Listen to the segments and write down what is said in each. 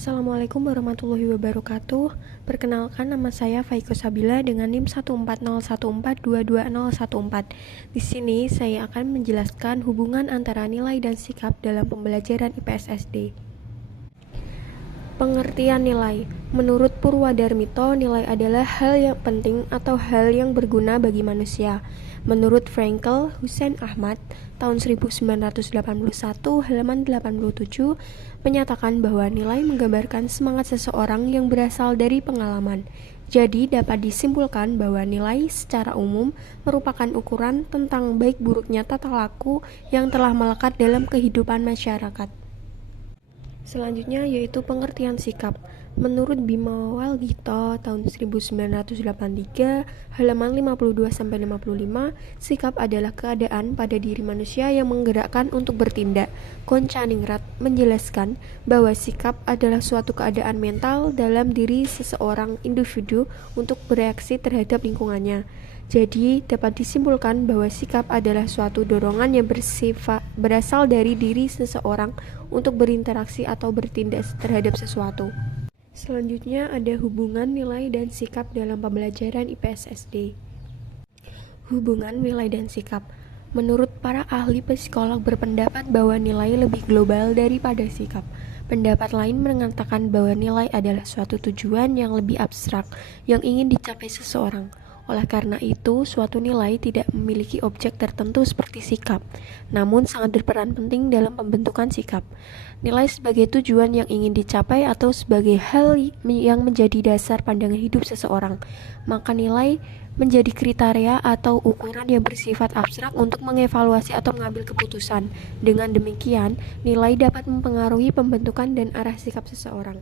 Assalamualaikum warahmatullahi wabarakatuh. Perkenalkan, nama saya Faiko Sabila dengan NIM 14014222014. Di sini saya akan menjelaskan hubungan antara nilai dan sikap dalam pembelajaran IPS SD. Pengertian nilai. Menurut Purwadarmito, nilai adalah hal yang penting atau hal yang berguna bagi manusia. Menurut Frankel Hussein Ahmad, tahun 1981, halaman 87, menyatakan bahwa nilai menggambarkan semangat seseorang yang berasal dari pengalaman. Jadi dapat disimpulkan bahwa nilai secara umum merupakan ukuran tentang baik buruknya tata laku yang telah melekat dalam kehidupan masyarakat. Selanjutnya yaitu pengertian sikap. Menurut Bima Walgito tahun 1983, halaman 52-55, sikap adalah keadaan pada diri manusia yang menggerakkan untuk bertindak. Koncaningrat menjelaskan bahwa sikap adalah suatu keadaan mental dalam diri seseorang individu untuk bereaksi terhadap lingkungannya. Jadi, dapat disimpulkan bahwa sikap adalah suatu dorongan yang berasal dari diri seseorang untuk berinteraksi atau bertindak terhadap sesuatu. Selanjutnya ada hubungan nilai dan sikap dalam pembelajaran IPS SD. Hubungan nilai dan sikap. Menurut para ahli psikolog berpendapat bahwa nilai lebih global daripada sikap. Pendapat lain mengatakan bahwa nilai adalah suatu tujuan yang lebih abstrak yang ingin dicapai seseorang. Oleh karena itu, suatu nilai tidak memiliki objek tertentu seperti sikap, namun sangat berperan penting dalam pembentukan sikap. Nilai sebagai tujuan yang ingin dicapai atau sebagai hal yang menjadi dasar pandangan hidup seseorang. Maka nilai menjadi kriteria atau ukuran yang bersifat abstrak untuk mengevaluasi atau mengambil keputusan. Dengan demikian, nilai dapat mempengaruhi pembentukan dan arah sikap seseorang.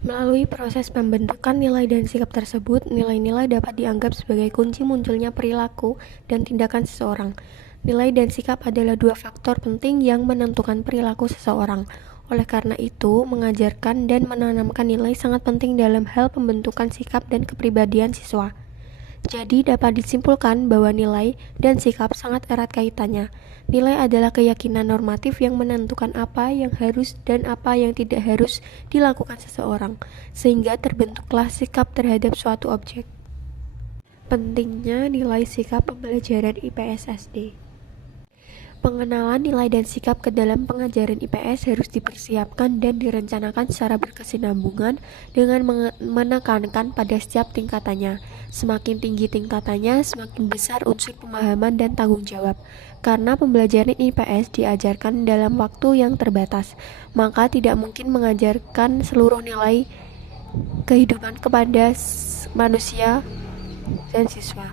Melalui proses pembentukan nilai dan sikap tersebut, nilai-nilai dapat dianggap sebagai kunci munculnya perilaku dan tindakan seseorang. Nilai dan sikap adalah dua faktor penting yang menentukan perilaku seseorang. Oleh karena itu, mengajarkan dan menanamkan nilai sangat penting dalam hal pembentukan sikap dan kepribadian siswa. Jadi dapat disimpulkan bahwa nilai dan sikap sangat erat kaitannya. Nilai adalah keyakinan normatif yang menentukan apa yang harus dan apa yang tidak harus dilakukan seseorang, sehingga terbentuklah sikap terhadap suatu objek. Pentingnya nilai sikap pembelajaran IPS SD. Pengenalan nilai dan sikap ke dalam pengajaran IPS harus dipersiapkan dan direncanakan secara berkesinambungan dengan menekankan pada setiap tingkatannya. Semakin tinggi tingkatannya, semakin besar unsur pemahaman dan tanggung jawab. Karena pembelajaran IPS diajarkan dalam waktu yang terbatas, maka tidak mungkin mengajarkan seluruh nilai kehidupan kepada manusia dan siswa.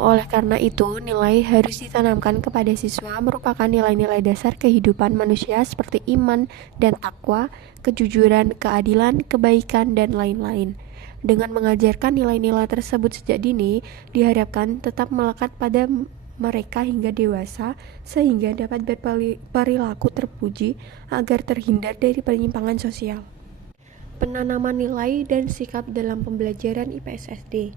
Oleh karena itu, nilai harus ditanamkan kepada siswa merupakan nilai-nilai dasar kehidupan manusia seperti iman dan takwa, kejujuran, keadilan, kebaikan, dan lain-lain. Dengan mengajarkan nilai-nilai tersebut sejak dini, diharapkan tetap melekat pada mereka hingga dewasa, sehingga dapat berperilaku terpuji agar terhindar dari penyimpangan sosial. Penanaman nilai dan sikap dalam pembelajaran IPS SD.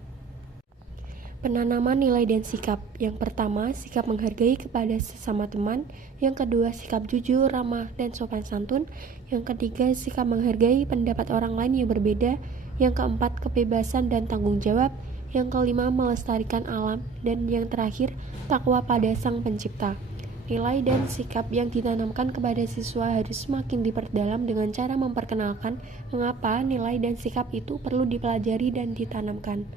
Penanaman nilai dan sikap. Yang pertama, sikap menghargai kepada sesama teman. Yang kedua, sikap jujur, ramah, dan sopan santun. Yang ketiga, sikap menghargai pendapat orang lain yang berbeda. Yang keempat, kebebasan dan tanggung jawab. Yang kelima, melestarikan alam. Dan yang terakhir, takwa pada Sang Pencipta. Nilai dan sikap yang ditanamkan kepada siswa harus semakin diperdalam dengan cara memperkenalkan mengapa nilai dan sikap itu perlu dipelajari dan ditanamkan.